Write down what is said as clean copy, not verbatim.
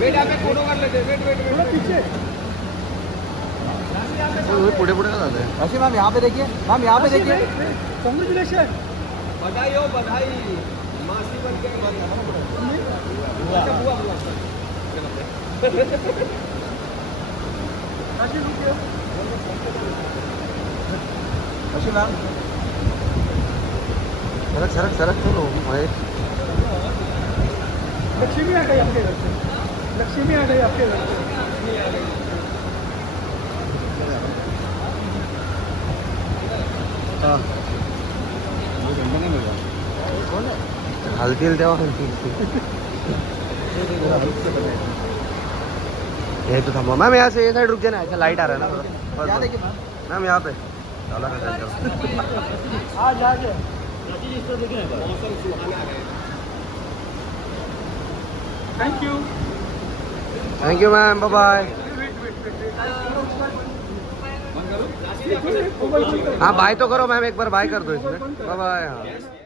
Weight यहाँ पे photo कर लेते हैं। वेट पीछे पुढे पुढे का झालंय राशि मैम यहाँ पे देखिए, मैम यहाँ पे देखिए। कांग्रेचुलेशन, बधाई हो बधाई। मासी बन के बुआ राशि मैम सरक सरक सरक चलो महेश लक्ष्मी आ गई आपके घर से, लक्ष्मी आ गई आपके घर से। हलतील तेव्हा हलतील ये तो थांबा मैम यहाँ से ये साइड रुक जाना ऐसा लाइट आ रहा है ना थोड़ा यहाँ देखिए मैम। मैम यहाँ पे चला का आज thank you ma'am bye bye हाँ बाय तो करो मैम एक बार बाय कर दो इसमें बाय बाय हाँ